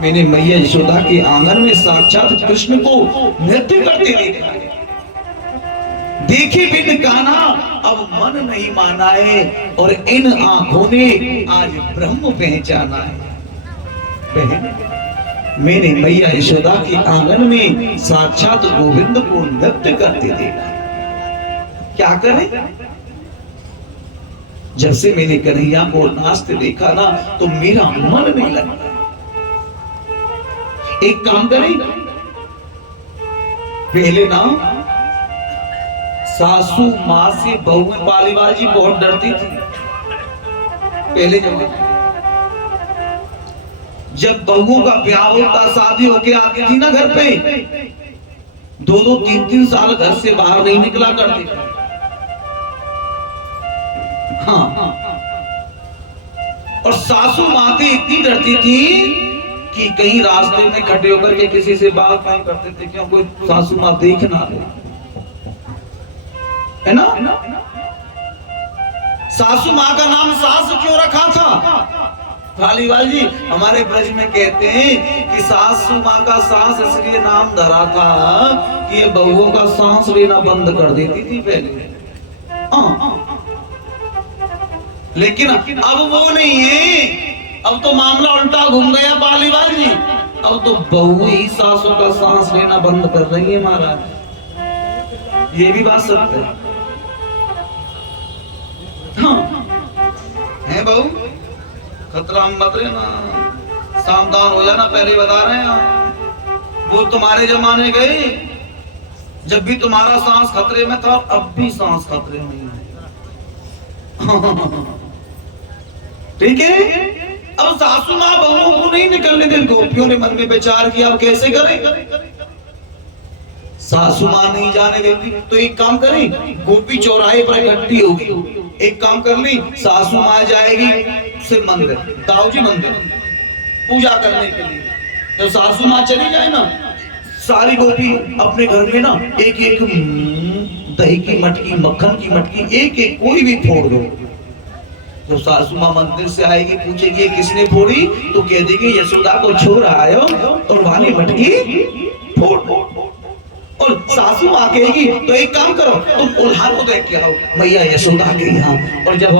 मैंने मैया यशोदा के आंगन में साक्षात कृष्ण को नृत्य करते देखा है। देखे बिन काना अब मन नहीं माना है, और इन आंखों ने आज ब्रह्म पहचाना है। बहन, मैंने मैया यशोदा के आंगन में साक्षात गोविंद को नृत्य करते देखा। क्या करें? जब से मैंने कन्हैया को नाचते देखा ना, तो मेरा मन नहीं लगता। एक काम करें, पहले ना सासू माँ से बहू में पालीवाल जी बहुत डरती थी। पहले जमाने जब बहुओं का ब्याह होता, शादी होके आती थी ना घर पे, 2-2 3-3 साल घर से बाहर नहीं निकला करती। हाँ, और सासू माँ से इतनी डरती थी कि कहीं रास्ते में खड़े होकर के किसी से बात नहीं करते थे, क्यों कोई सासू माँ देख ना ले, है ना? सासू माँ का नाम सास क्यों रखा था? पालीवाल जी हमारे ब्रज में कहते हैं कि सासू माँ का सास इसलिए नाम धरा था कि ये बहुओं का सांस लेना बंद कर देती थी पहले। लेकिन अब वो नहीं है, अब तो मामला उल्टा घूम गया पालीवाल जी। अब तो बहू ही सासू का सांस लेना बंद कर रही है महाराज। ये भी बात सत्य है। हाँ है बहू, खतरा मत रहना, सावधान हो जाना, पहले बता रहे हैं। वो तुम्हारे जमाने गए जब भी तुम्हारा सांस खतरे में था, अब भी सांस खतरे में है। ठीक है? अब सासू माँ बहुओं को नहीं निकलने दें। गोपियों ने मन में विचार किया, अब कैसे करें? सासू माँ नहीं जाने देती, तो एक काम करें, गोपी चौराहे पर इकट्ठी होगी। एक काम कर ली, सासू माँ जाएगी शिव मंदिर, दाऊजी मंदिर पूजा करने के लिए। जब सासू माँ चली जाए ना, सारी गोपी अपने घर में ना एक एक दही की मटकी, मक्खन की मटकी, एक एक कोई भी फोड़ दो। जब सासू माँ मंदिर से आएगी, पूछेगी किसने फोड़ी, तो कह देगी यशोदा को छोड़ आयो और वाली मटकी फोड़ दो। और सासू माँ कहेगी तो एक काम करो, तुम उल्हानो देख के आओ मैया यशोदा के यहाँ, और जब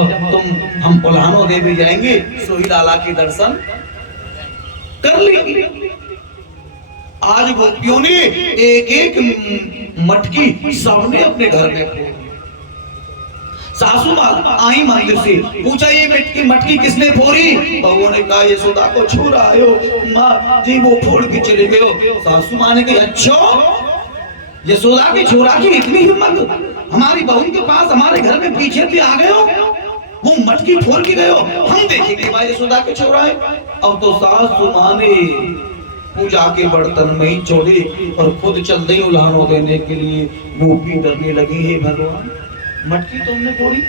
हम उल्हानो दे भी जाएंगे, सोही लाला के दर्शन कर लेंगे। आज गोपियों ने एक एक मटकी सबने अपने घर में फोड़ी। सासू माँ आई मंदिर से, पूछा ये मटकी किसने फोड़ी? बहुओं ने कहा यशोदा को छोड़ आयो माँ जी, वो फोड़ के चले गए। सासू माँ ने कहा अच्छा, यशोदा की छोरा की इतनी हिम्मत, हमारी बहू के पास हमारे घर में पीछे भी आ गए हो, वो मटकी फोड़ के गए हो, हम देखेंगे भाई यशोदा के छोरा है। अब तो सासू माँ ने पूजा के बर्तन में ही छोड़े और खुद चल रही उल्हानो देने के लिए। गोपी डरने लगी, हे भगवान मटकी तुमने फोड़ी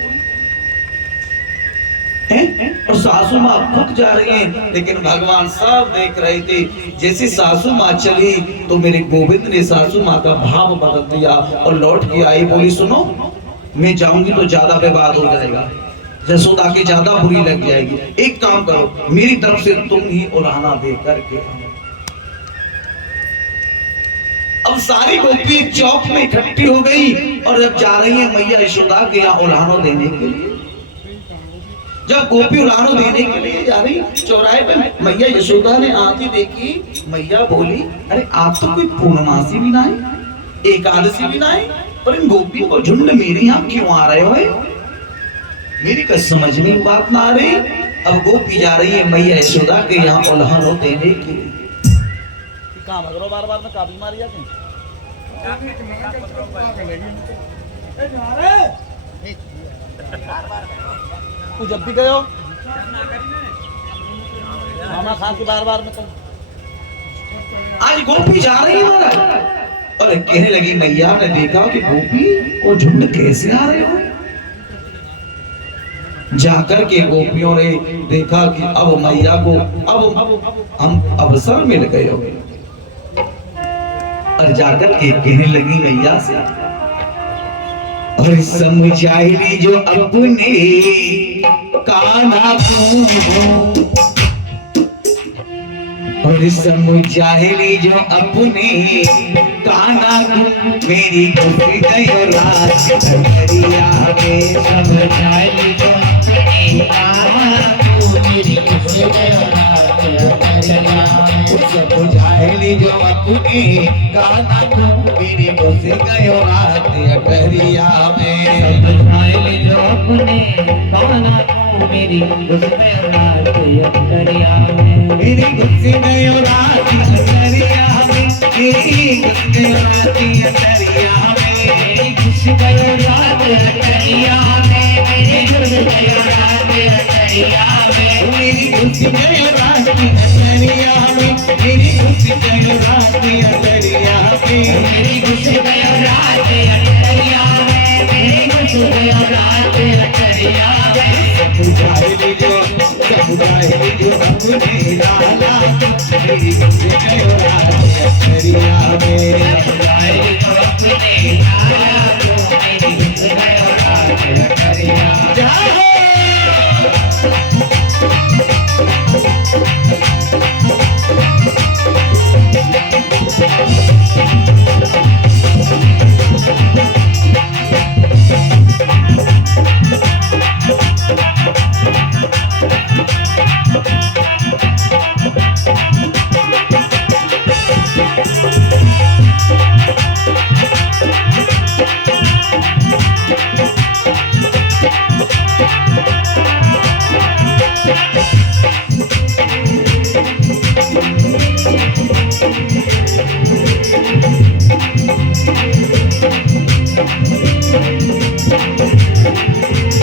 है? और सासू माँ खुद जा रही है, लेकिन भगवान सब देख रहे थे। जैसे सासू माँ चली तो मेरे गोविंद ने सासू माँ का भाव बदल दिया और लौट के आई, बोली सुनो मैं जाऊंगी तो ज्यादा विवाद हो जाएगा, यशोदा के ज्यादा बुरी लग जाएगी। एक काम करो, मेरी तरफ से तुम ही उल्हाना दे करके। अब सारी गोपी एक चौक में इकट्ठी हो गई और अब जा रही है मैया यशोदा के यहाँ उल्हानो देने के लिए। जब गोपी उल्हानो देने के लिए जा रही, चौराहे पे मैया यशोदा ने आती देखी, मैया बोली अरे आप तो कोई पूर्णमासी भी ना है, एकादशी भी ना है, पर इन गोपियों को झुंड मेरे यहाँ क्यों आ रहे हो? मेरी कुछ समझ में बात ना आ रही। अब गोपी जा रही है मैया यशोदा के यहाँ उल्हानो देने के लिए। काम अगरो बार-बार में काबी मारी जाती है। तू जब भी गयो खाना खा के बार-बार में आज गोपी जा रही है महाराज, और कहने लगी मैया ने देखा कि गोपी को झुंड कैसे आ रहे हो। जाकर के गोपियों ने देखा कि अब मैया को अब हम अवसर मिल गए हो, और जाकर के कहने लगी मैया से, और समझाई जो अपने काना तू और समझाइली जो अपने काना को मेरी खुशी गयो रात दरिया में समझाइली जो अपने काना को मेरी खुशी गयो रात दरिया में समझाइली जो अपने काना को मेरी खुशी गयो रात दरिया में समझाइली जो अपने काना को मेरी खुशी गयो रात दरिया में मेरी खुशी गयो रात दरिया में मेरी खुशी गयो रात दरिया में मेरी खुशी गयो रात दरिया में मेरी खुशी गयो रात दरिया में मेरी खुशी गयो रात दरिया में मेरी खुशी गयो रात दरिया में मेरी खुशी गयो रात दरिया में मेरी खुशी गयो रात दरिया में समझाइली जो अपने लाला मेरी खुशी गयो रात दरिया में समझाइली जो अपने लाला को मेरी खुशी गयो रात दरिया में जाओ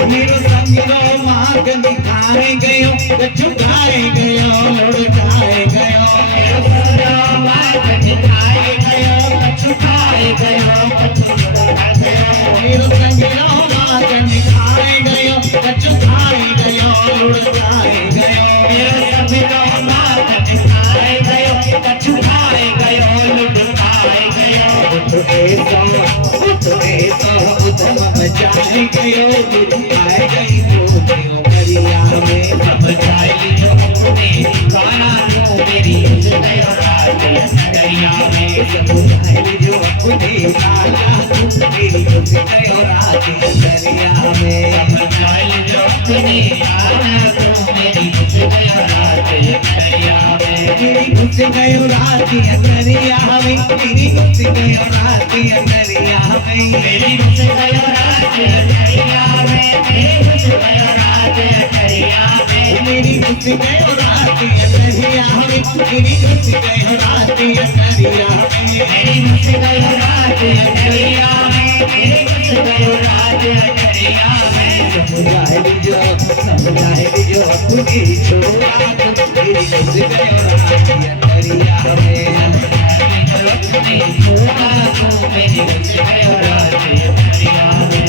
मेरो संगरो मागन खाए गयो चुकाए गयो लुटाए गयो मेरो संगरो मागन खाए गयो चुकाए गयो लुटाए गयो मेरो संगरो मागन खाए गयो चुकाए गयो लुटाए गयो मेरो संगरो मागन खाए गयो चुकाए गयो लुटाए गयो तो ऐसा उधम मचाए गयो लुटाए गई मोतियों करिया में समझाइली जो अपने काना को मेरी खुशी गयो रात दरिया में समझाइली जो अपने काना को मेरी खुशी गयो रात दरिया में समझाइली जो अपने काना को मेरी खुशी गयो रात दरिया में मेरी खुशी गयो रात दरिया में मेरी खुशी गयो रात दरिया में मेरी खुशी गयो रात दरिया में मेरी खुशी गयो रात दरिया में मेरी खुशी गयो रात दरिया में मेरी खुशी गयो रात दरिया में मेरी खुशी गयो रात दरिया में मेरी खुशी गयो रात दरिया में समझाइली जो अपनी छोरा मेरी खुशी गयो रात दरिया में अपने छोरा को मेरी खुशी गयो रात दरिया में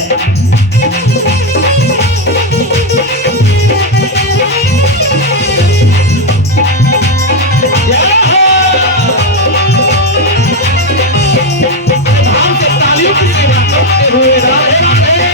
तालियों की सेवा करते हुए राधे राधे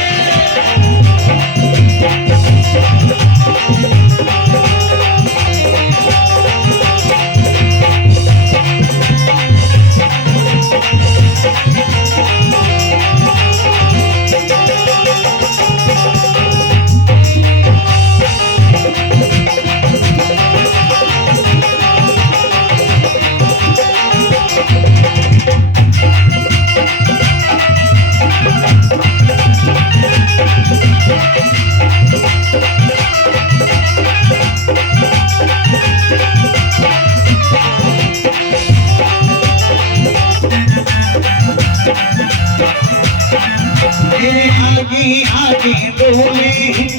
आगे बोले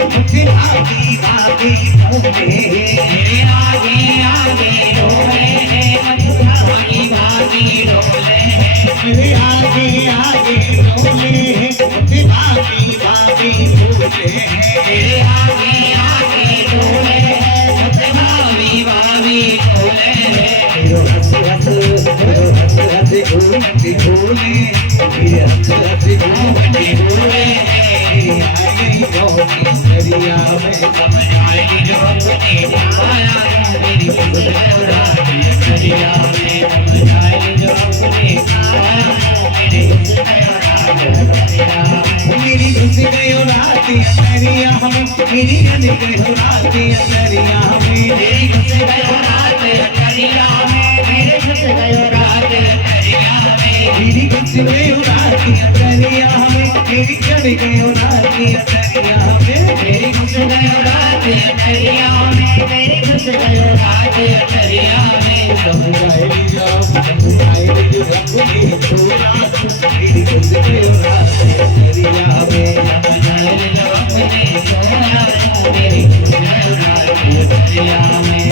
मुझे आगे आगे बोले मेरे आगे आगे डोले भागी भागी डोले मेरे आगे आगे डोले मुझे भागी भागी बोले मेरे आगे आगे डोले भागी भागी डोले मेरो हंस हंस घूमती घूले मेरे हंस हंस घूमती घूले आ गई रोटी दरिया में समझ आएगी जो अपने आया मेरी खुशी गयो रात अंतरिया में मेरी घुस गयो रात के अंतरिया में मेरी घुस गयो रात अंतरिया में मेरे घुस गयो रात अंतरिया में मेरी घुस गयो रात के अंतरिया में मेरी घुस गयो रात के अंतरिया में मेरी घुस गयो रात अंतरिया में मेरे घुस गयो रात अंतरिया में समुदाय जो रखने छोड़ा मेरी घुस गयो रात के अंतरिया में समुदाय जो अपने सोना मेरी घुस गयो रात अंतरिया में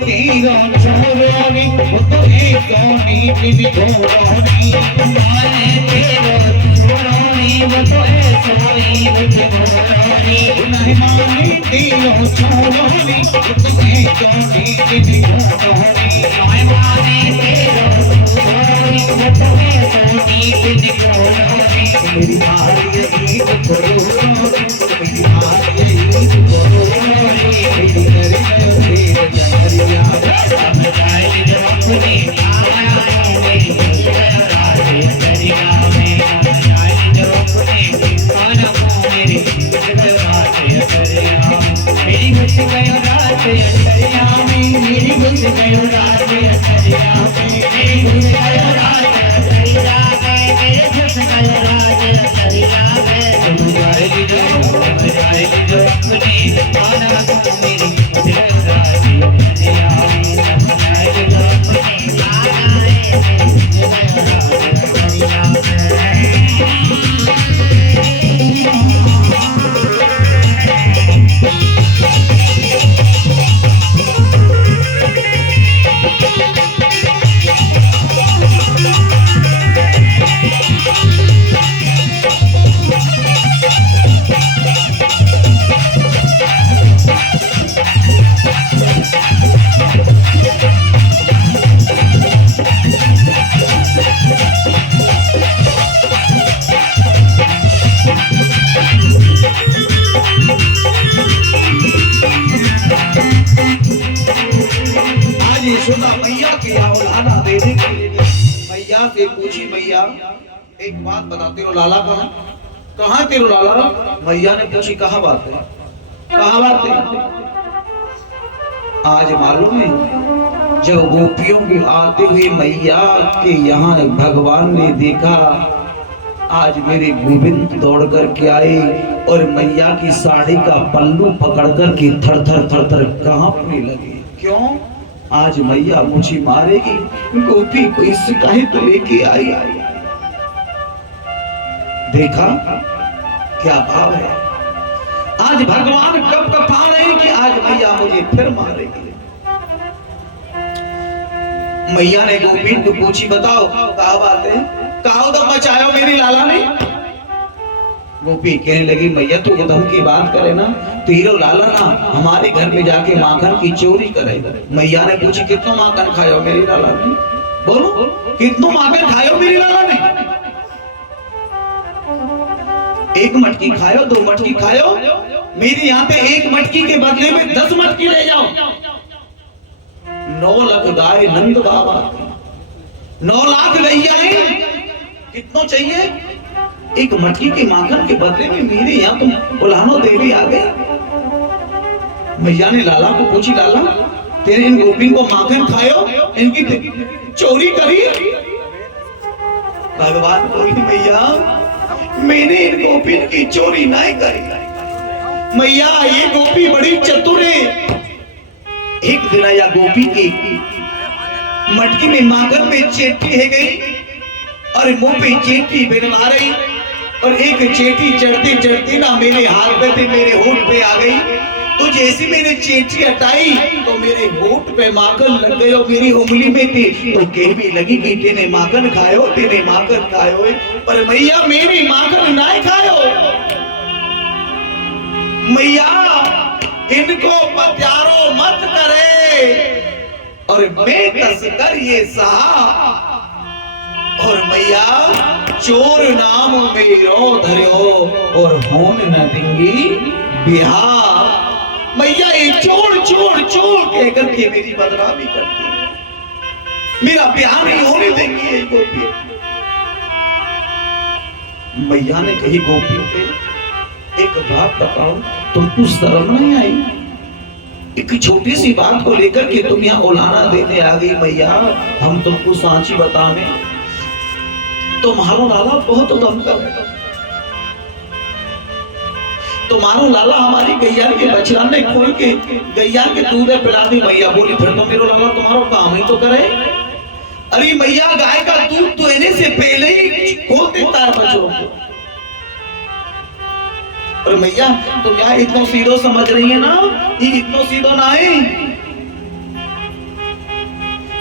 तीरों छोरोनी वो तो एक सोनी तेरी छोरोनी माने तेरो छोरोनी वो तो एक सोनी तेरी छोरोनी नहीं माने तीरों छोरोनी वो तो एक सोनी तेरी छोरोनी नहीं माने तेरो छोरोनी वो तो एक सोनी तेरी छोरोनी मेरी मारी गीत करो मेरी मारी गीत करो मेरी करे तेरे जरिया समुदाय जो अपने आया मेरी घुस गयो रात अंतरिया में समुदाय जो अपने खाना को मेरी घुस गयो रात अंतरिया मेरी घुस गयो रात अंतरिया में मेरी घुस गयो रात अंतरिया में मेरी घुस गयो रात अंतरिया में मेरे घुस गयो रात अंतरिया में समुदाय जो अपने खाना को मेरी घुस गयो रात अंतरिया में समुदाय जो अपने आया मेरी घुस गयो रात अंतरिया में आज यशोदा मैया के औलादा देने के लिए मैया से पूछी, मैया एक बात बताते हो, लाला कहाँ तेरो लाला? मैया ने पूछी कहाँ बात है, कहाँ बात है? आज मालूम है जब गोपियों के आते हुए मैया के यहाँ भगवान ने देखा, आज मेरे गोविंद दौड़ कर के आए और मैया की साड़ी का पल्लू पकड़ कर के थर थर कांपने लगे। क्यों? आज मैया मुझे मारेगी, गोपी कोई शिकायत लेके आई। देखा क्या भाव है? आज भगवान कब कपा रहे हैं कि आज मैया मुझे फिर मारेगी। मैया ने गोपी को पूछी, बताओ क्या बात है, कहा तो मचायो मेरी लाला ने। गोपी कहने लगी, मैया तू उधम की बात करे ना, तेरो लाला ना हमारे घर में जाके माखन की चोरी करे। मैया ने पूछी, कितना माखन खायो मेरी लाला ने? बोलो कितना माखन खायो मेरी लाला ने? एक मटकी खायो, 2 मटकी खायो, मेरे यहाँ पे 1 मटकी के बदले में 10 मटकी ले जाओ। 9 लाख गाय नंद बाबा, 9 लाख गैया है, कितना चाहिए? 1 मटकी के माखन के बदले में मेरे यहाँ तुम बुलानो देवी आ गई। मैया ने लाला को पूछी, लाला तेरे इन गोपी को माखन खायो, इनकी चोरी करी? भगवान बोली, मैया मैंने इन गोपी की चोरी नहीं करी। मैया ये गोपी बड़ी चतुर है। एक दिन या गोपी की मटकी में माखन में चेटी है गई और मुंह पे चेटी बनवा रही, और एक चेटी चढ़ती चढ़ती ना मेरे हाथ पे थी, मेरे होठ पे आ गई तो जैसी मैंने चींटी हटाई तो मेरे होठ पे माखन लग गयो, मेरी उंगली में थी तो कह भी लगी कि तेने माखन खायो, तेने माखन खायो, पर मैया मेरी माखन ना खायो। मैया इनको पत्यारो मत करे और मैं तस्कर ये सहा, और मैया चोर नाम मेरो धर्यो और होन न देंगी बिहार। मैया ये चोर चोर चोर कहकर के मेरी बदनामी करती है, मेरा ब्याह नहीं होने देंगी ये गोपी। मैया ने कही गोपियों के एक बात बताओ, तुमको शर्म नहीं आई? एक छोटी सी बात को लेकर के तुम यहाँ उलाना देने आ गई। मैया हम तुमको सांची बतावे, तुम्हारा लाला बहुत दमकल है, तुम्हारा लाला हमारी गैया के बछड़ा ने खोल के गैया के दूध पिला दी। मैया बोली फिर तो मेरा लाला तुम्हारा काम ही तो करे। अरे मैया गाय का दूध तो लेने से पहले ही खोल देता है बच्चों को। और मैया तुम यार इतना सीधो समझ रही है ना, ये इतना सीधो ना है।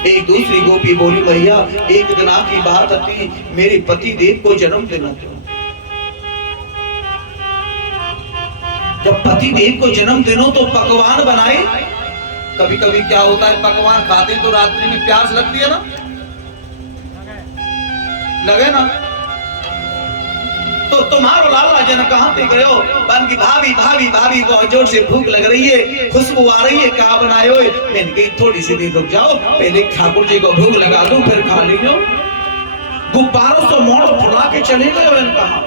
एक दूसरी गोपी बोली मैया एक दिन की बात थी, मेरे पति देव को जन्म देना था। जब पति देव को जन्म देनो तो पकवान बनाए। कभी कभी क्या होता है पकवान खाते तो रात्रि में प्यास लगती है ना, लगे ना, तो तुम्हारो लाला जन कहां पे गयो बन की भाभी भाभी भाभी बहुत जोर से भूख लग रही है, खुशबू आ रही है, कहा बनाए हो? मैंने कही थोड़ी सी देर रुक जाओ, पहले ठाकुर जी को भूख लगा दूं फिर खा लीजिए। गुब्बारों से मोड़ फुला के चले गए कहा,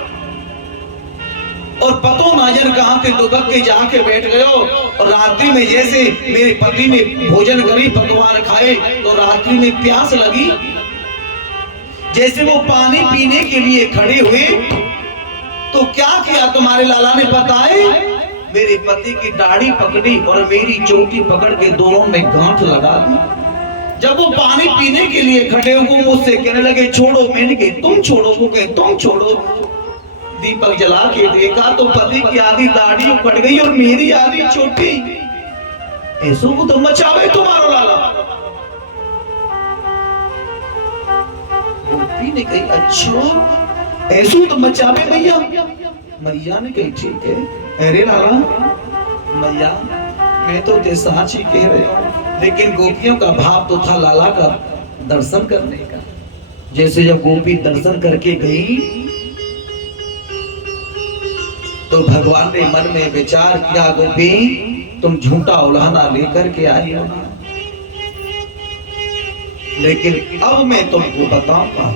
और पतो नाजन कहां थे दुबक के जाके बैठ गयो। और रात्रि में जैसे मेरे पति ने भोजन करी पकवान खाए तो रात्रि में प्यास लगी, जैसे वो पानी पीने के लिए खड़े हुए तो क्या किया तुम्हारे लाला ने बताए? मेरे पति की दाढ़ी पकड़ी और मेरी चोटी पकड़ के दोनों में गांठ लगा दी। जब वो पानी पीने के लिए खड़े हुए मुझसे कहने लगे छोड़ो, मैंने कहा तुम छोड़ो, वो कहे तुम छोड़ो। दीपक जला के देखा तो पति की आधी दाढ़ी उकड़ गई और मेरी आधी चोटी। ऐसो को तो मचावे तुम्हारा लाला। गोपी ने कही अच्छा ऐसो तो मचावे भैया। मैया ने कही ठीक है। अरे लाला मैया मैं तो साच ही कह रहे हो, लेकिन गोपियों का भाव तो था लाला का दर्शन करने का। जैसे जब गोपी दर्शन करके गई तो भगवान ने मन में विचार किया गोपी तुम झूठा उलाहना लेकर के आई हो ना, लेकिन अब मैं तुमको बताऊंगा।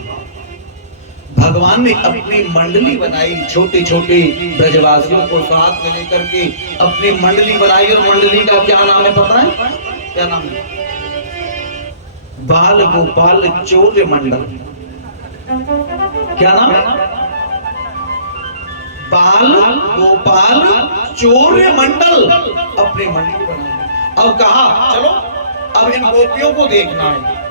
भगवान ने अपनी मंडली बनाई, छोटे छोटे ब्रजवासियों को साथ में लेकर के अपनी मंडली बनाई। और मंडली का क्या नाम है पता है? क्या नाम है? बाल गोपाल चोर मंडल। क्या नाम है? बाल गोपाल चोर मंडल। अपनी मंडली बनाई। अब कहा चलो अब इन गोपियों को देखना है,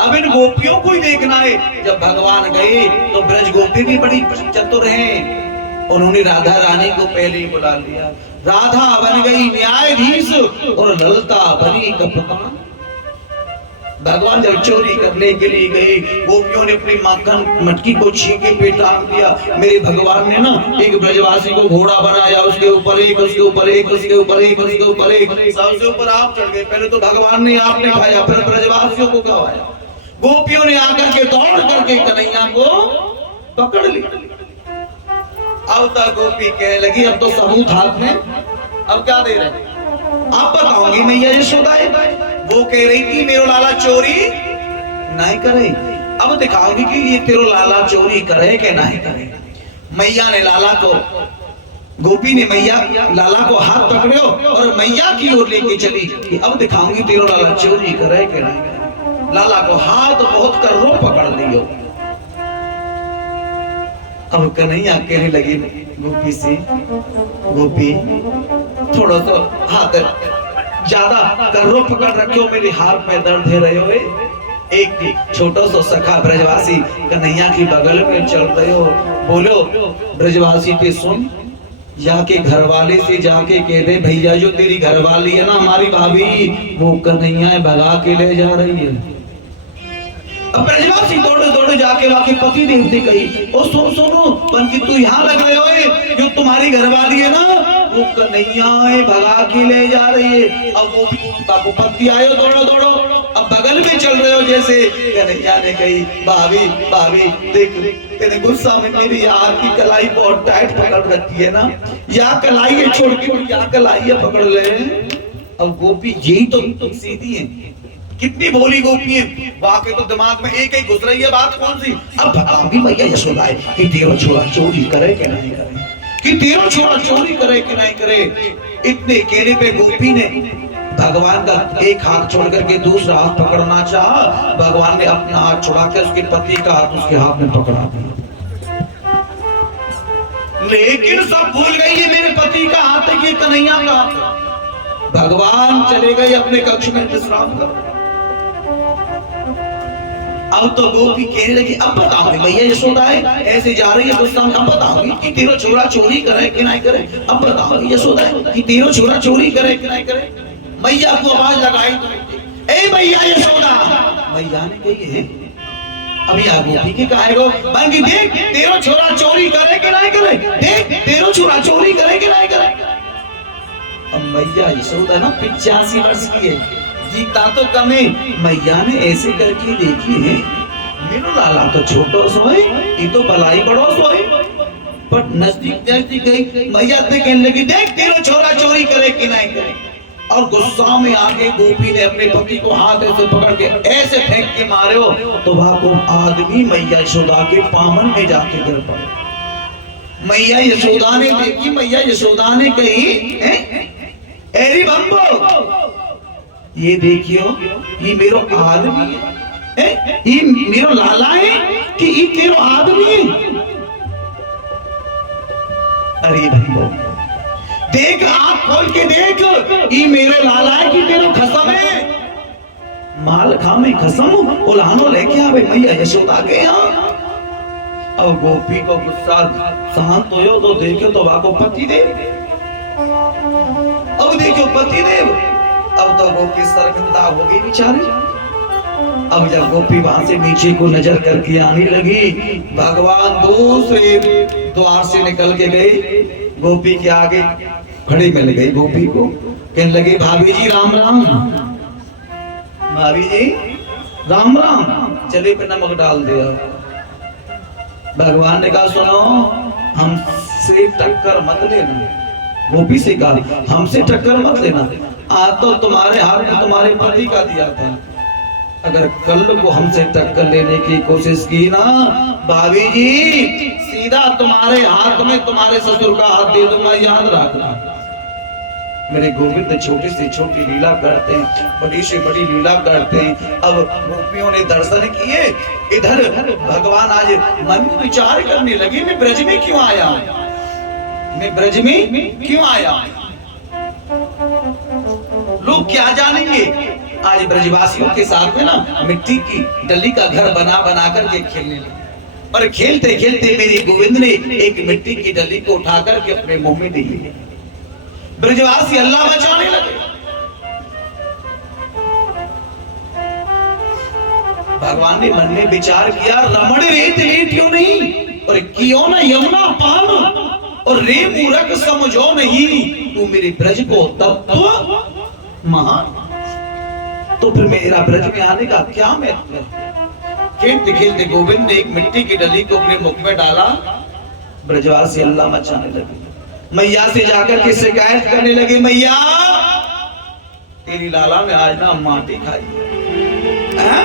अब इन गोपियों को ही देखना है। जब भगवान गए तो ब्रज गोपी भी बड़ी चतुर हैं, उन्होंने राधा रानी को पहले ही बुला लिया। राधा बन गई न्यायाधीश और ललता बनी कप्तान। भगवान जब चोरी करने के लिए गए गोपियों ने अपनी माखन मटकी को छीके पे टांग दिया। मेरे भगवान ने ना एक ब्रजवासी को घोड़ा बनाया, उसके ऊपर एक, उसके ऊपर एक, उसके ऊपर एक, उसके ऊपर एक, सबसे ऊपर आप चढ़ गए। पहले तो भगवान ने आपने खाया, फिर ब्रजवासियों को खवाया। गोपियों ने आकर के दौड़ करके कन्हैया को पकड़ लिया। अब तक गोपी कहने लगी अब तो सबूत हाथ में, अब क्या दे रहे हैं? आप बताओगी मैया यशोदा? वो कह रही थी मेरो लाला चोरी नहीं करे, अब दिखाओगी कि ये तेरो लाला चोरी करे कि नहीं करे। मैया ने लाला को, गोपी ने मैया लाला को हाथ पकड़ो और मैया की ओर लेके चली कि अब दिखाऊंगी तेरो लाला चोरी करे कि नहीं करे। लाला को हाथ बहुत कर्रो पकड़ लियो। अब कन्हैया कहने लगी गोपी से, गोपी थोड़ा सा हाथ ज्यादा कर्रो पकड़ रखो, मेरे हाथ में दर्द है रहे हो। एक छोटा सा सखा ब्रजवासी कन्हैया की बगल में चल रहे हो, बोलो ब्रजवासी पे सुन, जाके घर वाले से जाके कह दे भैया जो तेरी घरवाली है ना हमारी भाभी वो कन्हैया भगा के ले जा रही है। अब ब्रजवासी दौड़े दौड़े जाके वाके पति देव से कही ओ सुनो बल्कि तू यहाँ लग रहे हो जो तुम्हारी घरवाली है ना वो कन्हैया भगा के ले जा रही है। अब वो बाबू पति आयो दौड़ो दौड़ो अब बगल में चल रहे हो जैसे कन्हैया ने कही भाभी भाभी देख तेरे गुस्सा में मेरी यार की कलाई बहुत टाइट पकड़ रखी है ना या कलाई है छोड़ के या कलाई है पकड़ ले। अब गोपी यही तो सीधी है कितनी भोली गोपी है वाकई तो दिमाग में एक ही घुस रही है बात कौन सी। अब बताऊंगी भैया यशोदा कि तेरा छोरा चोरी करे कि नहीं करे कि तेरा छोरा चोरी करे कि नहीं करे। इतने कहने पे गोपी ने भगवान का एक हाथ छोड़ करके दूसरा हाथ पकड़ना चाहा भगवान ने अपना हाथ छुड़ा के उसके पति का हाथ उसके हाथ में पकड़ा दिया। लेकिन सब भूल गई ये मेरे पति का हाथ है कि कन्हैया का हाथ। भगवान चले गए अपने कक्ष में विश्राम कर। अब तो गोपी कहने लगी अब बताओ भैया यशोदा है ऐसे जा रही है गुस्सा में अब बताओगी कि तेरा छोरा चोरी करे कि नहीं करे। अब बताओ यशोदा है कि तेरा छोरा चोरी करे कि नहीं करे। मैया को आवाज लगाई ए मैया यशोदा मैया ने कही है अभी आ गोपी के कहेगो बल्कि देख तेरा छोरा चोरी करे कि नहीं करे देख तेरा छोरा चोरी करे कि नहीं करे। अब मैया यशोदा ना 85 वर्ष की है जीता तो कम है मैया ने ऐसे करके देखी है मेरा लाला तो छोटो सोए ये तो भलाई बड़ो सोए पर नजदीक नजदीक गई मैया से कहने लगी देख तेरा छोरा चोरी करे कि नहीं करे। और गुस्सा में आके गोपी ने अपने पति को हाथ ऐसे पकड़ के ऐसे फेंक के मारे हो तो वहां को आदमी मैया यशोदा के पामन में जाके गिर पड़े। मैया यशोदा ने देखी मैया यशोदा ने कही एरी बम्बो ये देखियो ये मेरो आदमी है ये मेरो लाला है कि ये तेरो आदमी है। अरे बम्बो देख आँख खोल के देख ये मेरे लाला है कि तेरो खसम है। माल खामे खसम उलानो लेके आवे मैया यशोदा के यहाँ। अब गोपी को गुस्सा शांत हो तो देखो तो वाको पति देव अब देखो पति देव। अब तो गोपी सरगंदा हो गई बेचारी। अब जब गोपी वहां से नीचे को नजर करके आने लगी भगवान दूसरे द्वार से निकल के गए गोपी के आगे खड़े मिल गई गोपी को कहने लगे भाभी जी राम राम भाभी जी राम राम चले पे नमक डाल दिया। भगवान ने कहा सुनो हमसे टक्कर मत लेना गोपी से कहा हमसे टक्कर मत लेना आज तो तुम्हारे हाथ में तुम्हारे पति का दिया था अगर कल को हमसे टक्कर लेने की कोशिश की ना भाभी जी सीधा तुम्हारे हाथ में तुम्हारे ससुर का हाथ दे दूंगा याद रखना। मेरे गोविंद छोटी से छोटी लीला करते हैं बड़ी से बड़ी लीला करते हैं। अब गोपियों ने दर्शन किए इधर भगवान आज मन में विचार करने लगे मैं ब्रज में क्यों आया मैं ब्रज में क्यों आया लोग क्या जानेंगे। आज ब्रजवासियों के साथ में ना मिट्टी की डली का घर बना बना करके खेलने लगे और खेलते खेलते मेरे गोविंद ने एक मिट्टी की डली को उठा करके अपने मुंह में दी। ब्रजवासी अल्लाह मचाने लगे। भगवान ने मन में विचार किया रमण रेत रेत क्यों नहीं और क्यों ना यमुना पान और रे मूर्ख समझो नहीं तू मेरे ब्रज को तत्व महान तो फिर मेरा ब्रज में आने का क्या महत्व है। खेलते खेलते गोविंद ने एक मिट्टी की डली को अपने मुख में डाला ब्रजवासी अल्लाह मचाने लगे। मैया से जाकर के शिकायत करने लगे मैया तेरी लाला ने आज ना माटी खाई है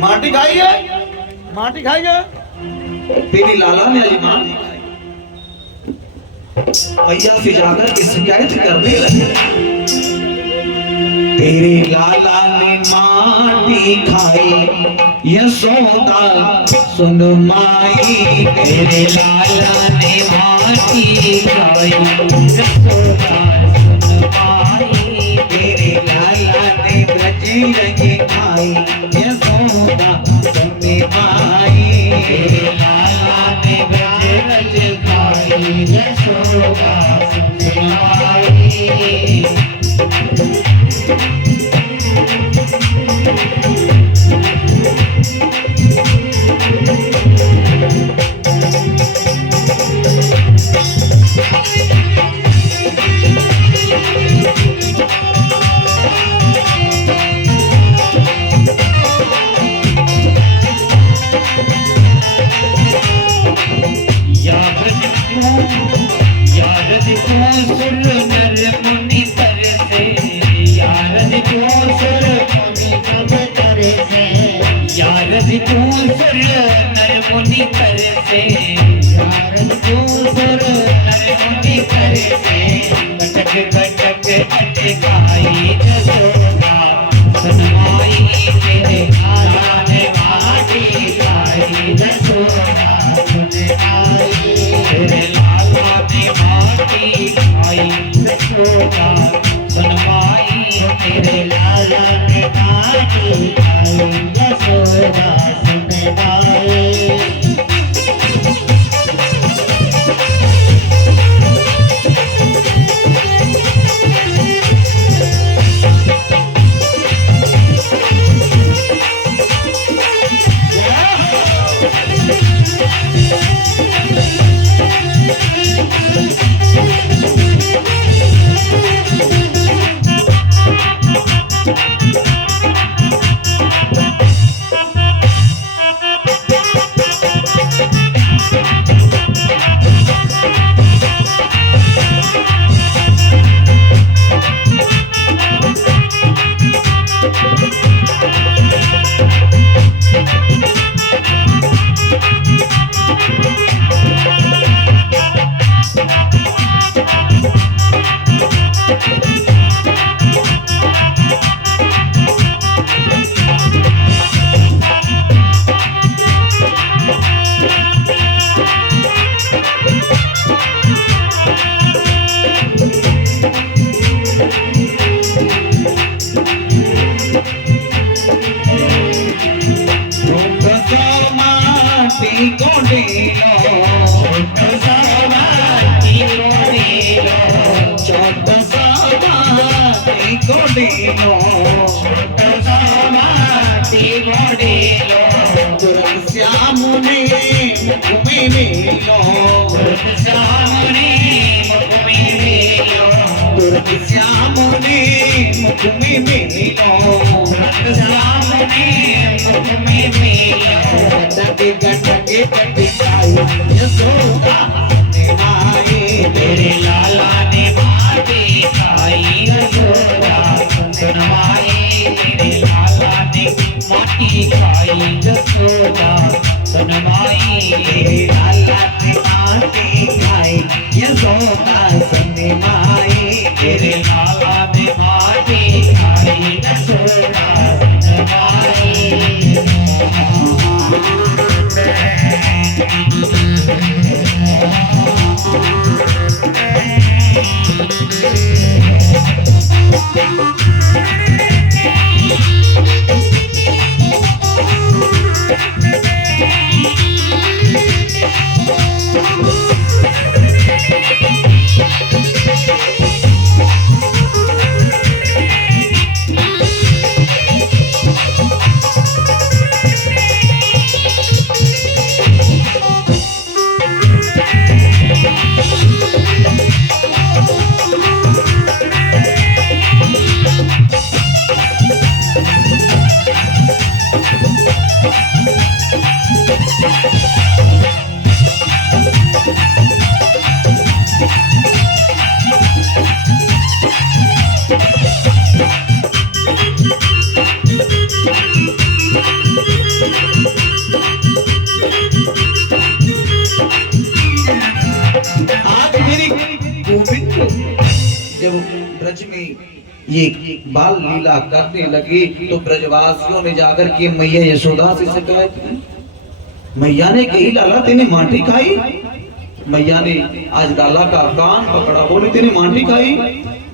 माटी खाई है माटी खाएगा तेरी लाला ने आज माटी खाई। मैया से जाकर के शिकायत करने लगे तेरे लाला ने माटी खाई यशोदा सुन माई तेरे लाला ने माटी खाई यशोदा सुन माई तेरे लाला ने ब्रज रंगी खाई यशोदा सुन माई तेरे लाला ने ब्रज खाई यशोदा तेरे लाला ने माटी खाई यशोदा सुन माई। तेरे लाला ने माटी खाई यशोदा सुन माई। तेरे लाला ने माटी खाई यशोदा सुन माई। तेरे लाला ने माटी खाई यशोदा सुन माई। तेरे लाला ने माटी खाई यशोदा सुन माई। ब्रज में ये बाल लीला करने लगे तो ब्रजवासियों ने जाकर के मैया यशोदा से शिकायत की। मैया ने कही लाला तेने माटी खाई। मैया ने आज लाला का कान पकड़ा, बोली तेने माटी खाई।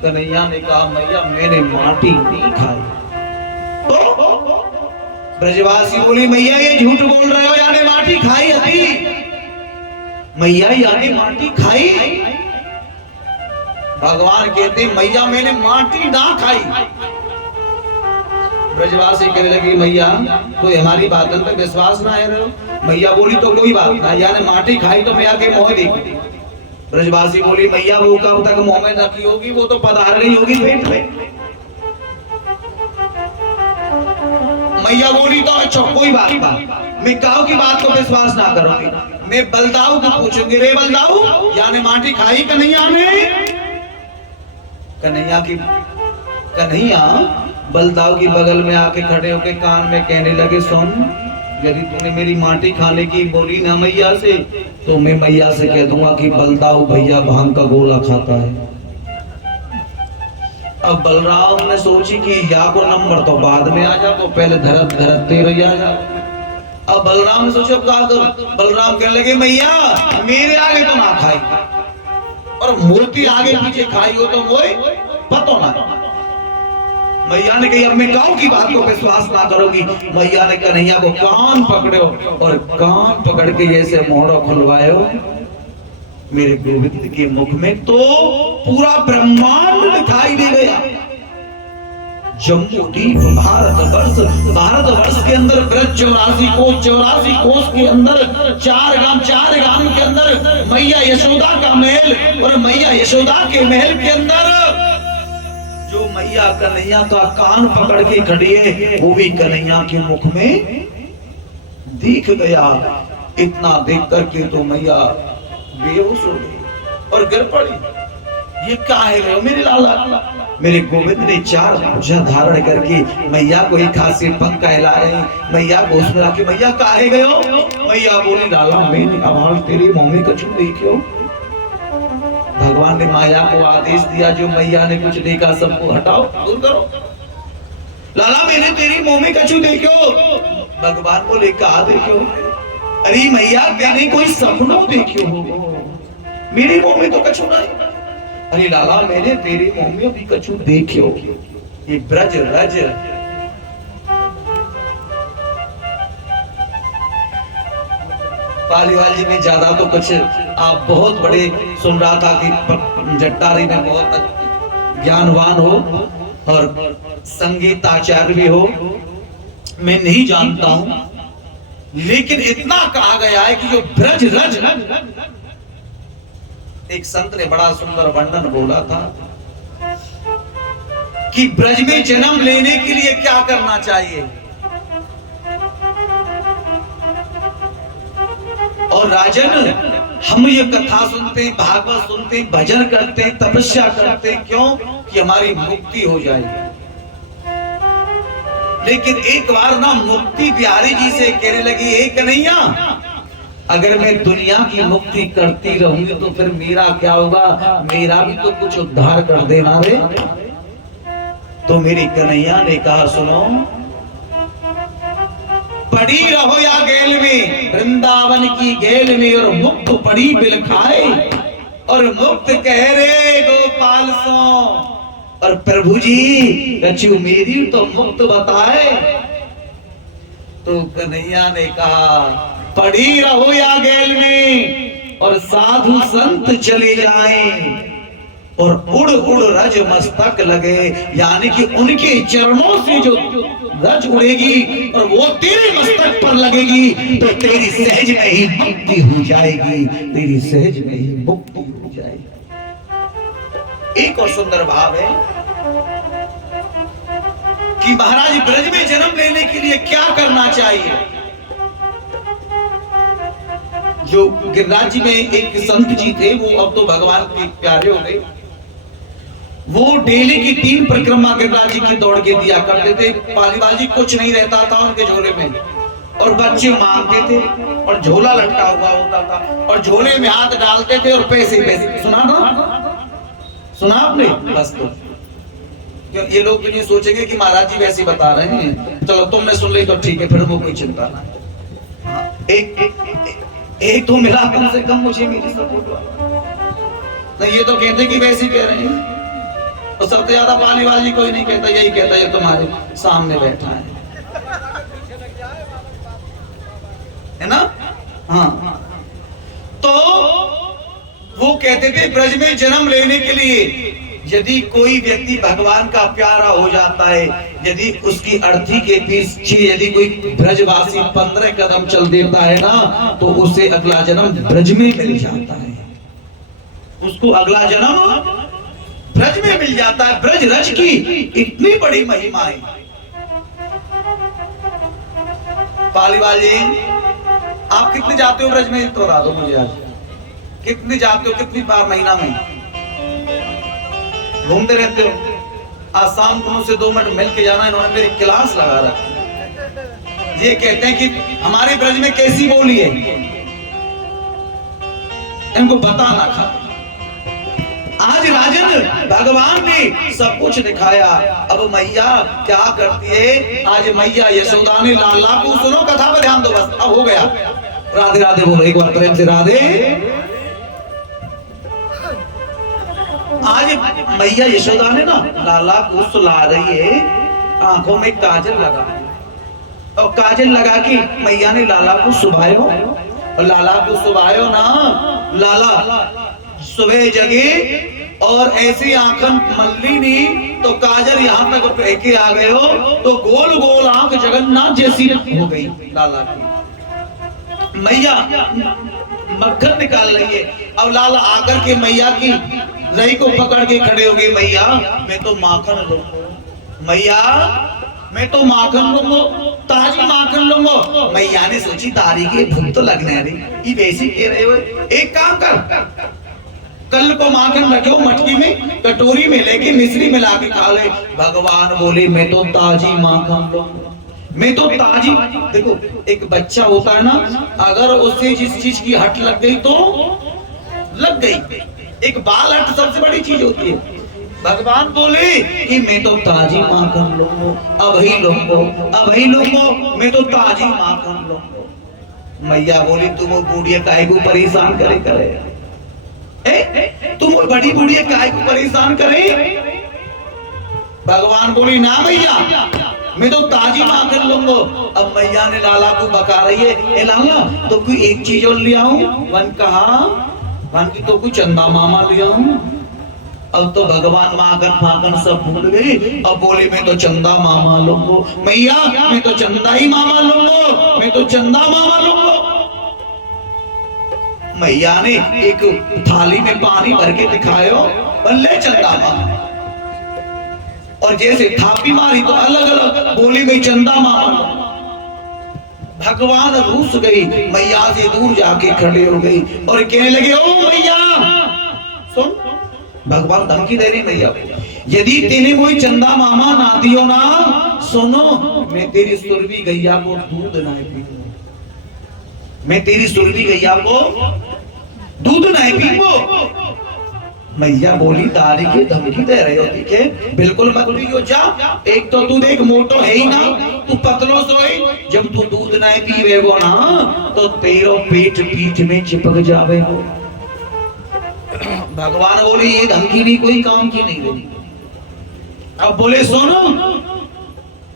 कन्हैया ने कहा मैया मैंने माटी नहीं खाई। तो ब्रजवासी बोली मैया ये झूठ बोल रहे हो, यानी माटी खाई अभी। मैया यानी माटी खाई। भगवान कहते मैया मैंने माटी ना खाई। ब्रजवासी कहने लगी मैया तो हमारी बातों पे विश्वास ना है रहो। मैया बोली तो कोई बात ना, या ने माटी खाई तो मैया के मोह देखी। ब्रजवासी बोली मैया वो कब तक मुंह में रखी होगी, वो तो पधार रही होगी पेट में। मैया बोली तो अच्छा कोई बात ना, मैं काऊ की बात को विश्वास ना करूंगी, मैं बलदाऊ को पूछूंगी रे बलदाऊ यानी माटी खाई कन्हैया ने। कन्हैया बलदाऊ की बगल में आके खड़े होके कान में कहने लगे सुन, यदि तूने मेरी माटी खाने की बोली ना मैया से तो मैं मैया से कह दूंगा कि बलदाऊ भैया भांग का गोला खाता है। अब बलराम ने सोची कि या को नंबर तो बाद में आ जा, तो पहले धरत तेरे आ जा। अब बलराम ने सोचा क्या करूं। बलराम कहने लगे मैया मेरे आगे तो ना खाई, और मूर्ति आगे पीछे खाई हो तो वो पतो ना। मैया ने कही अब मैं गांव की बात को विश्वास ना करूंगी। मैया ने कन्हैया को कान पकड़ो और कान पकड़ के ऐसे मोहरा खुलवायो। मेरे गोविंद के मुख में तो पूरा ब्रह्मांड दिखाई दे गया। जम्मू द्वीप भारतवर्ष के अंदर ब्रज 84 कोस के अंदर 4 गांव के अंदर मैया यशोदा का महल, और मैया यशोदा के महल के अंदर जो मैया कन्हैया का कान पकड़ के खड़ी है वो भी कन्हैया के मुख में दिख गया। इतना देख करके तो मैया बेहोश हो गई और गिर पड़ी। ये क्या है मेरे लाला। मेरे गोविंद ने 4 भुजा धारण करके मैया को एक हाथ से पंखा हिला रहे, मैया को उसमें आके मैया काहे गयो। मैया बोली लाला मैंने आवाज तेरी मुंह में कछु देखियो। भगवान ने माया को आदेश दिया जो मैया ने कुछ देखा सबको हटाओ दूर करो। लाला मैंने तेरी मुंह में कछु देखियो। भगवान बोले कहा देखियो। अरे मैया तेने कोई सपना देखियो हो, मेरे मुंह में तो कछु नहीं। अरे लाला मैंने तेरे मुंह में भी कछु देखियो। ये ब्रज रज पालीवाल जी में ज्यादा तो कुछ आप बहुत बड़े सुन रहा था कि जट्टारी में बहुत ज्ञानवान हो और संगीताचार्य भी हो, मैं नहीं जानता हूं, लेकिन इतना कहा गया है कि जो ब्रज रज, एक संत ने बड़ा सुंदर वर्णन बोला था कि ब्रज में जन्म लेने के लिए क्या करना चाहिए। और राजन हम ये कथा सुनते हैं, भागवत सुनते हैं, भजन करते हैं, तपस्या करते हैं, क्यों कि हमारी मुक्ति हो जाएगी। लेकिन एक बार ना मुक्ति बिहारी जी से कहने लगी एक कन्हैया अगर मैं दुनिया की मुक्ति करती रहूंगी तो फिर मेरा क्या होगा, मेरा भी तो कुछ उद्धार कर देना रे। तो मेरी कन्हैया ने कहा सुनो, पड़ी रहो या गेल में, वृंदावन की गेल में, और मुक्त पड़ी बिल खाए, और मुक्त कह रे गोपाल सो, और प्रभु जी कछु मेरी तो मुक्त बताए। तो कन्हैया ने कहा पड़ी रहो या गेल में, और साधु संत चले जाएं, और उड़ उड़ रज मस्तक लगे, यानी कि उनके चरणों से जो रज उड़ेगी और वो तेरे मस्तक पर लगेगी तो तेरी सहज में ही मुक्ति हो जाएगी, तेरी सहज में ही मुक्ति हो जाएगी। एक और सुंदर भाव है कि महाराज ब्रज में जन्म लेने के लिए क्या करना चाहिए। जो गिरिराज जी में एक संत जी थे, वो अब तो भगवान के प्यारे हो गए, वो डेली की 3 परिक्रमा गिरिराज जी की दौड़ के दिया करते थे। पालीवाल जी कुछ नहीं रहता था उनके झोले में, और बच्चे मांगते थे और झोला लटका हुआ होता था, और झोले में हाथ डालते थे और पैसे पैसे। सुना ना, सुना आपने? बस तो ये लोग तो ये सोचेंगे कि महाराज जी वैसे बता रहे हैं, चलो तुमने सुन ली तो ठीक है, फिर वो कोई चिंता नहीं। एक तो मिला कम से कम मुझे मेरी सपोर्ट। ये तो कहते कि वैसे कह रहे हैं, तो सबसे ज्यादा पालीवाल जी कोई नहीं कहता, यही कहता ये तुम्हारे सामने बैठा है ना। हाँ, तो वो कहते थे ब्रज में जन्म लेने के लिए यदि कोई व्यक्ति भगवान का प्यारा हो जाता है, यदि उसकी अर्थी के पीछे यदि कोई ब्रजवासी 15 कदम चल देता है ना, तो उसे अगला जन्म ब्रज में मिल जाता है। उसको अगला जन्म ब्रज में मिल जाता है। ब्रज रज की इतनी बड़ी महिमा है। पालीवाल जी, आप कितने जाते हो ब्रज में? तो बता दो मुझे आज, कितने जाते हो, कितनी बार महीना में घूमते रहते हो? आज शाम को मुझसे 2 मिनट मिल के जाना, इन्होंने मेरी क्लास लगा रखी। ये कहते हैं कि हमारे ब्रज में कैसी बोली है, इनको बताना खा। आज राजन भगवान ने सब कुछ दिखाया, अब मैया क्या करती है? आज मैया यशोदा ने लाला को, सुनो कथा पे ध्यान दो बस, अब हो गया। राधे राधे बोलो एक बार प्रेम से, राधे। आज मैया यशोदा ने ना लाला को सुला रही है, आंखों में काजल लगा, और काजल लगा के मैया ने लाला को सुभायो, और लाला को सुभायो ना, लाला सुबह जगे और ऐसी आंखन मल्ली नहीं तो काजल यहाँ तक फेंके आ गए हो, तो गोल गोल आंख जगन्नाथ जैसी हो गई लाला की। मैया मक्खन निकाल रही है, अब लाला आकर के मैया की रही को पकड़ के खड़े हो गए। मैया मैं तो माखन लूंगा, मैया मैं तो माखन लूंगा, ताजी माखन लूंगा। मैया ने सोची तारी की भूख तो लगने रही, ये वैसे कह रहे हो, एक काम कर, कल को माखन रखो मटकी में, कटोरी में लेके मिश्री मिला के खा ले। भगवान बोले मैं तो ताजी माखन लूंगा, मैं तो ताजी। देखो एक बच्चा होता है ना, अगर उसे जिस चीज की हट लग गई तो लग गई, एक बाल हट सबसे बड़ी चीज होती है। भगवान बोले कि मैं तो ताजी माखन लूंगा, अभी लूंगा, अभी लूंगा, मैं तो ताजी माखन लूंगा। मैया बोली तुम वो बूढ़िया काहे को परेशान करे करे, तुम वो बड़ी बूढ़िया काहे को परेशान करे। भगवान बोली ना मैया मैं तो ताजी माखन लूंगा। अब मैया ने लाला को बका रही है, ए लाला तो कोई एक चीज और ले आऊं? वन कहा, वन की तो कोई चंदा मामा ले आऊं। अब तो भगवान माखन फाकन सब भूल गई, अब बोले मैं तो चंदा मामा लूंगा, मैया मैं तो चंदा ही मामा लूंगा, मैं तो चंदा मामा लूंगा। मैया ने एक थाली में पानी भर के दिखायो, बल्ले चंदा मामा, और जैसे थापी मारी तो अलग अलग बोली गई चंदा मामा। भगवान रूस गई, मैया से दूर जाके खड़े हो गई और कहने लगे ओ मैया सुन। भगवान धमकी दे रही मैया, यदि तेने कोई चंदा मामा ना दियो ना, सुनो मैं तेरी सुरभि गैया को दूध ना पीऊं, मैं तेरी सुरभि गैया को दूध नहीं पीऊं। मैया बोली तारी की धमकी दे रहे हो, ठीक है बिल्कुल मत पियो, जा। एक तो तू देख मोटो है ही ना, तू पतलो सोई, जब तू दूध नहीं पीवेगो ना तो तेरो पेट पीठ में चिपक जावेगो। भगवान बोले ये धमकी भी कोई काम की नहीं रही। अब बोले सुनो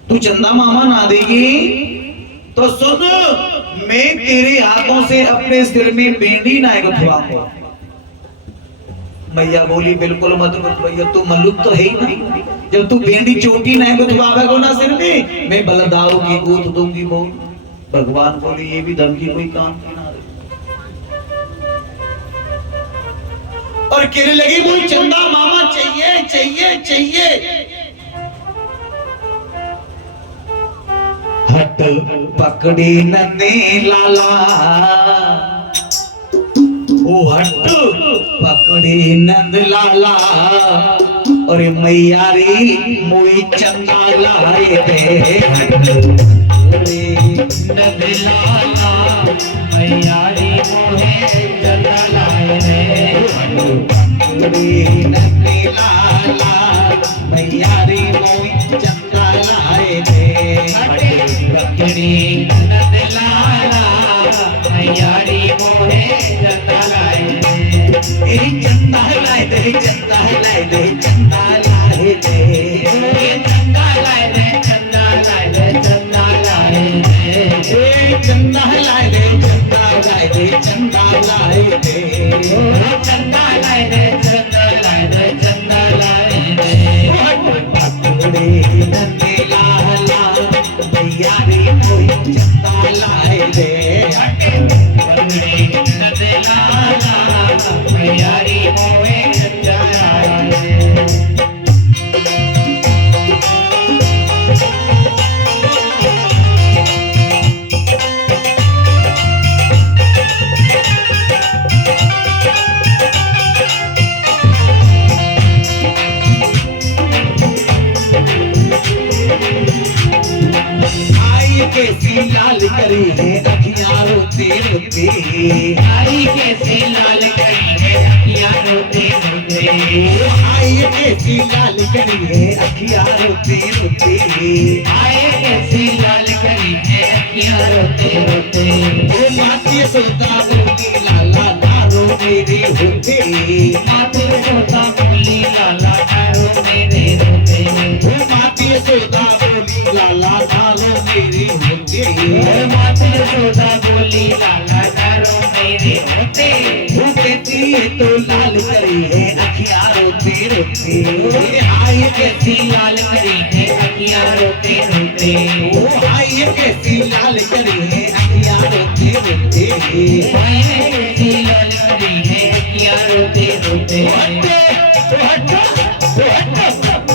तू चंदा मामा ना देगी तो सुन, मैं तेरे हाथों से अपने सिर में बेंडी ना गुथवाऊंगा। मैया बोली बिल्कुल मत भैया, तू मल्लुक तो है ही नहीं, जब तू बेंडी चोटी नहीं गुथवावेगो ना सिर में, मैं बलदाऊ की गूंथ दूंगी बोल। भगवान बोले ये भी धमकी कोई काम की ना रही। और कहने लगी मुझे चंदा मामा चाहिए चाहिए चाहिए। हट पकड़ी नंदे लाला, ओ हट पकड़ी नंद लाला, और मैया रे मोई चंदा लाए दे। नंद लाला मैया रे मोहे चंदा लाए दे। पकड़ी नंद लाला मैया रे मोई चंदा लाए दे। पकड़ी नंद लाला मैया रे मोहे चंदा लाए दे। चंदा लाए दे, चंदा लाए दे, चंदा लाए दे, चंदा लाए दे, चंदा लाए दे, चंदा लाए दे। चंदा लाए दे, चंदा लाए दे, चंदा लाए दे, चंदा कैसी लाल करी है अखियां रोते रोते, आई कैसे लाल करी है अखियां रोते रोते, आई कैसी लाल करी है अखियां रोते रोते, आए कैसी लाल करी है अखियां रोते रोते, ओ माती सोता बोली लाला तारो मेरे होते, माथे सोता बोली लाला तारो मेरे रोते, ओ माती सोता बोली लाला तारो मेरे होते, माथे सोता बोली लाला तारो मेरे होते, वो कहती है तो लाल करी है अखियां रोते रोते, आई कैसी लाल करी है अखियां रोते रोते, ओ आई कैसी लाल करी है अखियां रोते रोते, आई कैसी लाल करी है अखियां रोते रोते,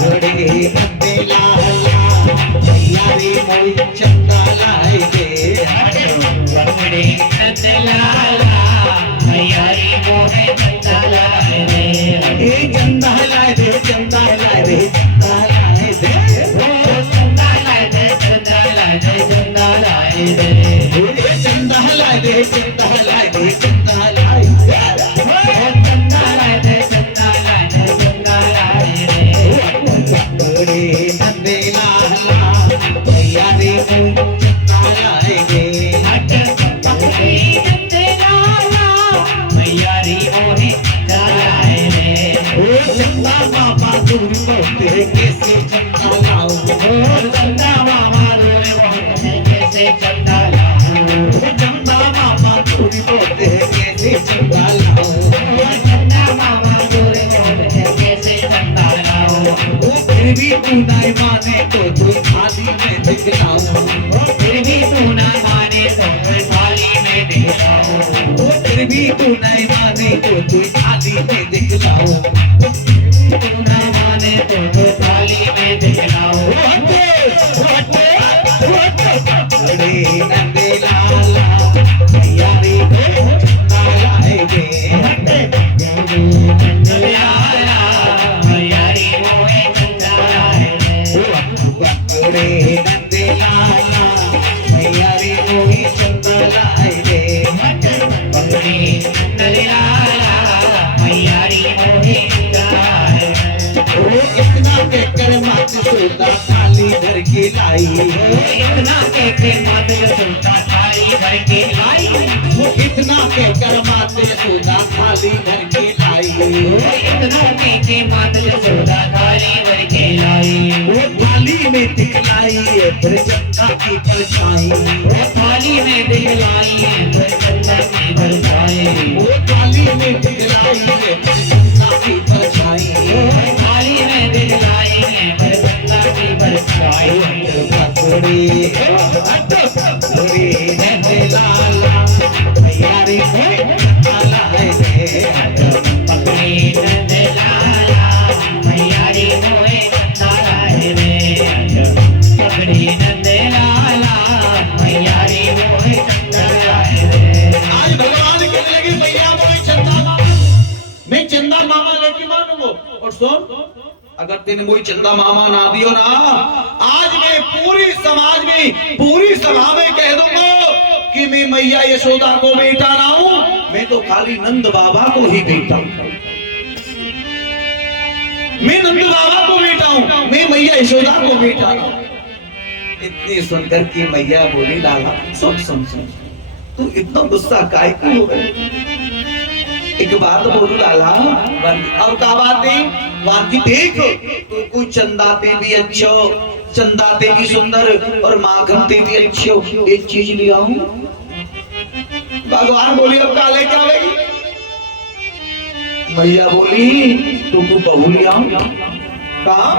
बड़े बंदे लाला भैया रे मोई चंदा लाए दे, बड़े नंद लाला हयारी मोहे चंदा लाए रे, ए चंदा लाए दे चंदा लाए दे चंदा लाए दे, ओ चंदा लाए दे चंदा लाए दे चंदा लाए दे, ए चंदा लाए दे चंदा लाए दे चंदा लाए दे, ओ चंदा लाए दे चंदा लाए दे चंदा लाए रे, बड़े बंदे लाला भैया रे मोई चंदा लाए दे, बड़े नंद लाला हयारी मोहे चंदा लाए रे, ओ चंदा मामा दूर पड़ते कैसे चंदा लाऊं, ओ चंदा मामा रोए बहुत है कैसे चंदा लाऊं, चंदा मामा दूर पड़ते कैसे चंदा लाऊं, चंदा मामा रोए बहुत है कैसे चंदा लाऊं, ओ फिर भी तू नहीं माने तो तू थाली में दिखलाऊं, फिर भी तू ना माने तो मैं थाली में दिखलाऊं, ओ फिर भी तू नहीं माने तो तू थाली में दिखलाऊं, तू ना माने तो मैं थाली में दिखलाऊं, बड़े नंदे लाला भैया रे चंदा लाए दे, नंद लाला हयारी मोहे चंदा लाए रे, बड़े नंदे लाला भैया रे मोई चंदा लाए दे, बड़े नंद लाला हयारी मोहे चंदा लाए रे, ओ इतना कहकर मत सोता थाली भर के लाई, इतना कहके मत सुनता थाली भर के लाई, वो इतना कहकर मत सोता थाली भर के लाई, इतना कहके मत सुनता थाली भर के लाई, वो थाली में दिखलाई है फिर चंदा की परछाई, वो थाली में दिखलाई है फिर चंदा की परछाई, वो थाली में दिखलाई है फिर चंदा की परछाई, वो थाली में दिखलाई है फिर चंदा की परछाई, बड़े बड़े नंदे लाला भैया रे मोई चंदा लाए दे, बड़े नंद लाला हयारी मोहे चंदा लाए रे, बड़े नंद लाला हयारी मोहे चंदा लाए रे, आज भगवान कहने लगे भैया मोई चंदा मामा, मैं चंदा मामा लेके मानूंगा, और सुन अगर तेने मोई चंदा मामा ना दियो ना, आज मैं पूरी समाज में पूरी सभा में कह दूंगा कि मैं मैया यशोदा को बेटा ना हूं, मैं तो खाली नंद बाबा को ही बेटा हूं, मैं नंद बाबा को बेटा हूं, मैं मैया यशोदा को बेटा ना हूं। इतनी सुनकर के मैया बोली लाला सुन सुन सुन, तू इतना गुस्सा काहे को हो गए, एक बात बोलू लाला, अब का बात है वाकी देख, तू कोई चंदाते भी अच्छो, चंदाते भी सुंदर और माखनते भी अच्छो, एक चीज ले आऊं, भगवान बोली अब काले क्या आवेगी, मैया बोली तो तू बहू ले आऊं, कहा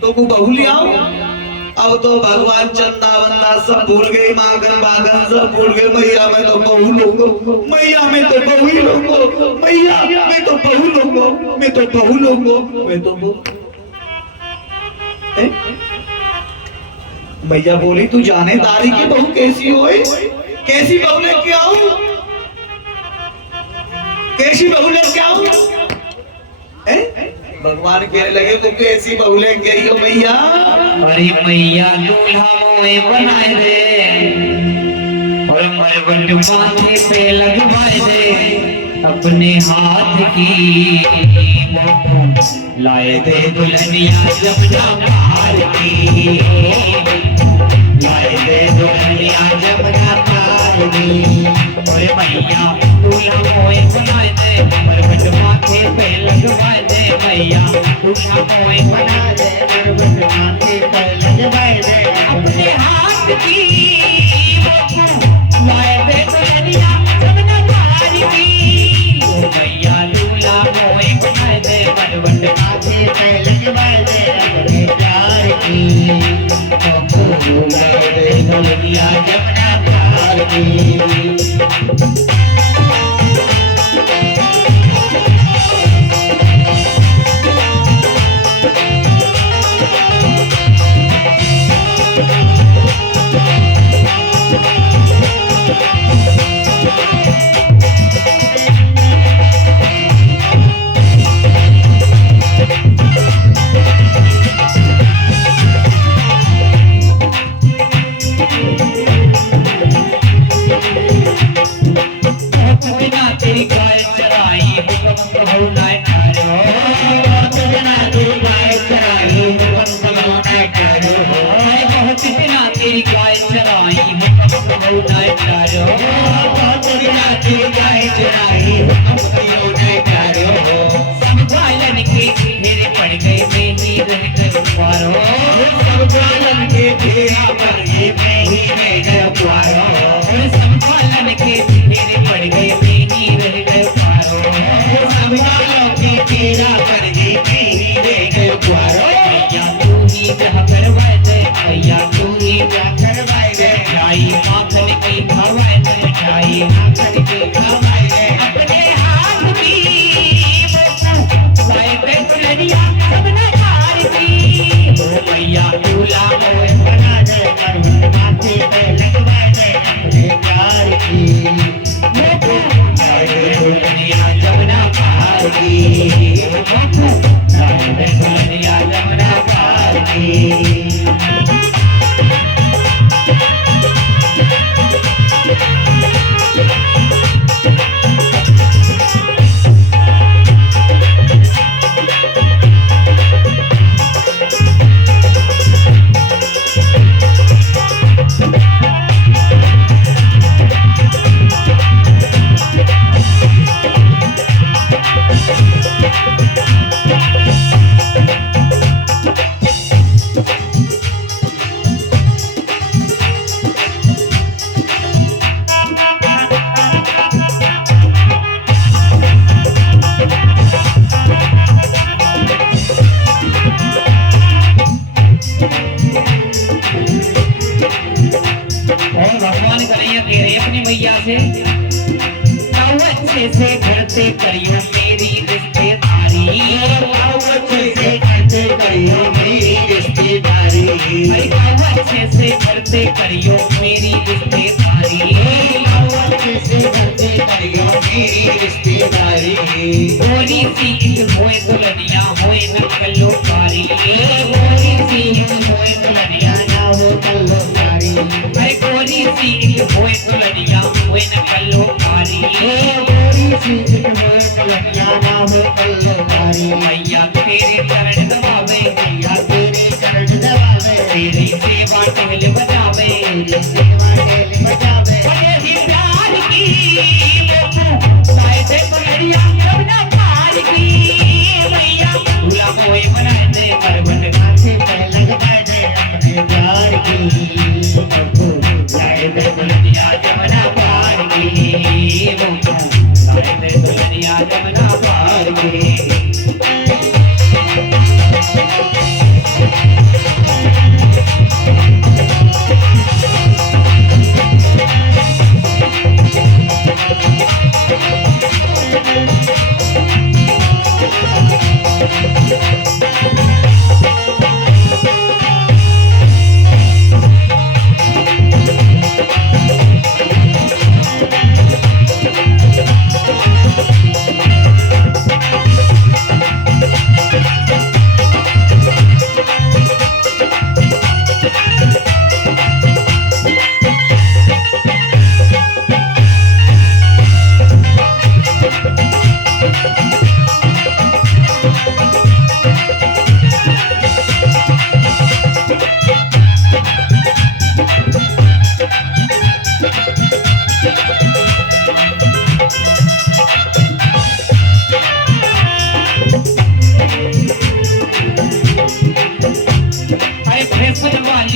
तो तू बहू ले आऊं, अब तो भगवान चंदा वंदा सब भूल गए, मागन बागन सब भूल गए, मैया मैं तो बहू लोगो, मैया मैं तो बहू ही लोगो, मैया मैं तो बहू लोगो, मैं तो बहू लोगो, मैं तो बहू। मैया बोली तू जाने दारी की बहू कैसी होए, कैसी बहू लेके आऊं, कैसी बहू लेके आऊं, भगवान कहने लगे तुम कैसी बहू लेके आई हो मैया, अरे मैया दूल्हा मोए बनाए दे और मरवट माथे पे लगवाए दे अपने हाथ की लाए दे दुल्हनिया जमुना पार की लाए दे दुल्हनिया जमुना पार की और मैया दूल्हा मोए बनाए दे मरवट माथे पे लगवाए दे मैया दूल्हा मोए बना दे मरवट माथे पे लगवाए दे अपने हाथ की लाए दे दुल्हनिया जमुना पार की ओ मैया दूल्हा मोए बनाए दे मरवट माथे पे लगवाए दे अपने प्यार की ओ लाए दे दुल्हनिया जमुना पार की तेरी गाय चराई हुक्म हो नाय करो बिना तेरी गाय चराई हुक्म हो नाय करो बहुत बिना तेरी गाय चराई हुक्म हो नाय करो बहुत बिना तेरी गाय चराई हुक्म हो नाय करो सब गालन के घेरे पड़ गए मैं ही रह गए पारो सब गालन के घेरा पड़ गए मैं ही रह गए पारो सब गालन के घेरे पड़ गए तेरा कर दी तेरी रे गए प्यारो भैया तू ही ब्याह करवाए दे भैया तू ही ब्याह करवाए दे जाई माखन की खवाए दे जाई माखन की खवाए दे अपने हाथ की लाए दे दुल्हनिया सबने हार की ओ भैया दूल्हा मोए बना दे मरवट माथे पे लगवाए दे अपने प्यार की लाए दे दुल्हनिया जमुना पार की जमुना पार की से करते करियो मेरी रिश्तेदारी अच्छे से करते करियो मेरी रिश्तेदारी अच्छे से करते करियो मेरी रिश्तेदारी अच्छे से करते करियो मेरी रिश्तेदारी गोरी सी एक होए दुल्हनिया होए न कल्लोकारी गोरी सी एक होए दुल्हनिया ना हो कल्लोकारी अरे गोरी सी एक होए दुल्हनिया होए न कल्लोकारी मैया तेरे चरण दबावे मैया तेरे चरण दबावे तेरी सेवा ढोल बजावे तेरी सेवा ढोल बजावे ही प्यार की लाए दे दुल्हनिया जमुना पार की मैया दूल्हा मोए बनाए दे मरवट माथे पे लगवाए दे अपने प्यार की लाए दे दुल्हनिया जमुना पार की लाए दे दुल्हनिया जमुना पार की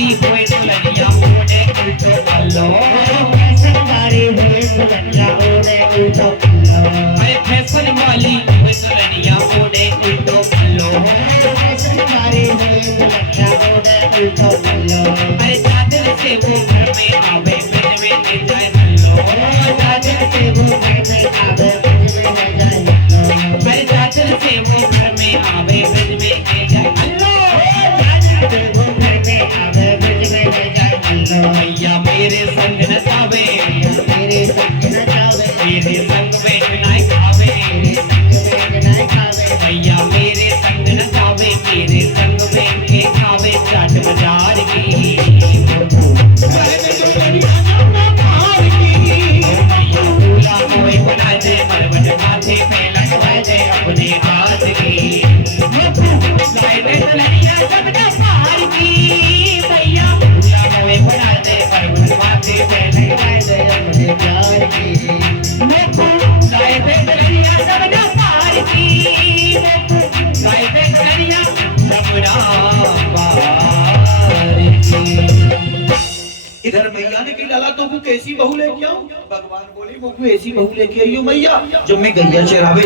वाली हुए दुल्हनिया ओढ़े उल्टो पल्लो फैशन वाली हुए दुल्हनिया ओढ़े उल्टो पल्लो अरे फैशन वाली हुए दुल्हनिया ओढ़े उल्टो पल्लो फैशन वाली हुए दुल्हनिया ओढ़े उल्टो पल्लो अरे चादर से वो घर में आवे बिन में ले जाए हल्लो चादर से वो घर में आवे बिन में ले जाए हल्लो अरे चादर से वो घर में आवे बिन में ले जाए हल्लो भैया मेरे संग न जावे मेरे संग न जावे मेरे संग में नहीं खावे भैया मेरे संग न जावे मेरे संग में के खावे चाट बाजार की भैया दूल्हा कोई बना दे मरबट माथे पे लगवा दे अपने हाथ की लाए दे दुल्हनिया सब ना पार की भैया दूल्हा कोई बना दे मरबट माथे पे लगवा दे अपने प्यार की लाए दे दुल्हनिया सब ना पार की लाए दे दुल्हनिया सब ना पार की इधर मैया ने की डाला तो वो कैसी बहू लेके आऊं भगवान बोले वो ऐसी बहू लेके आई हो मैया जब मैं गैया चरावे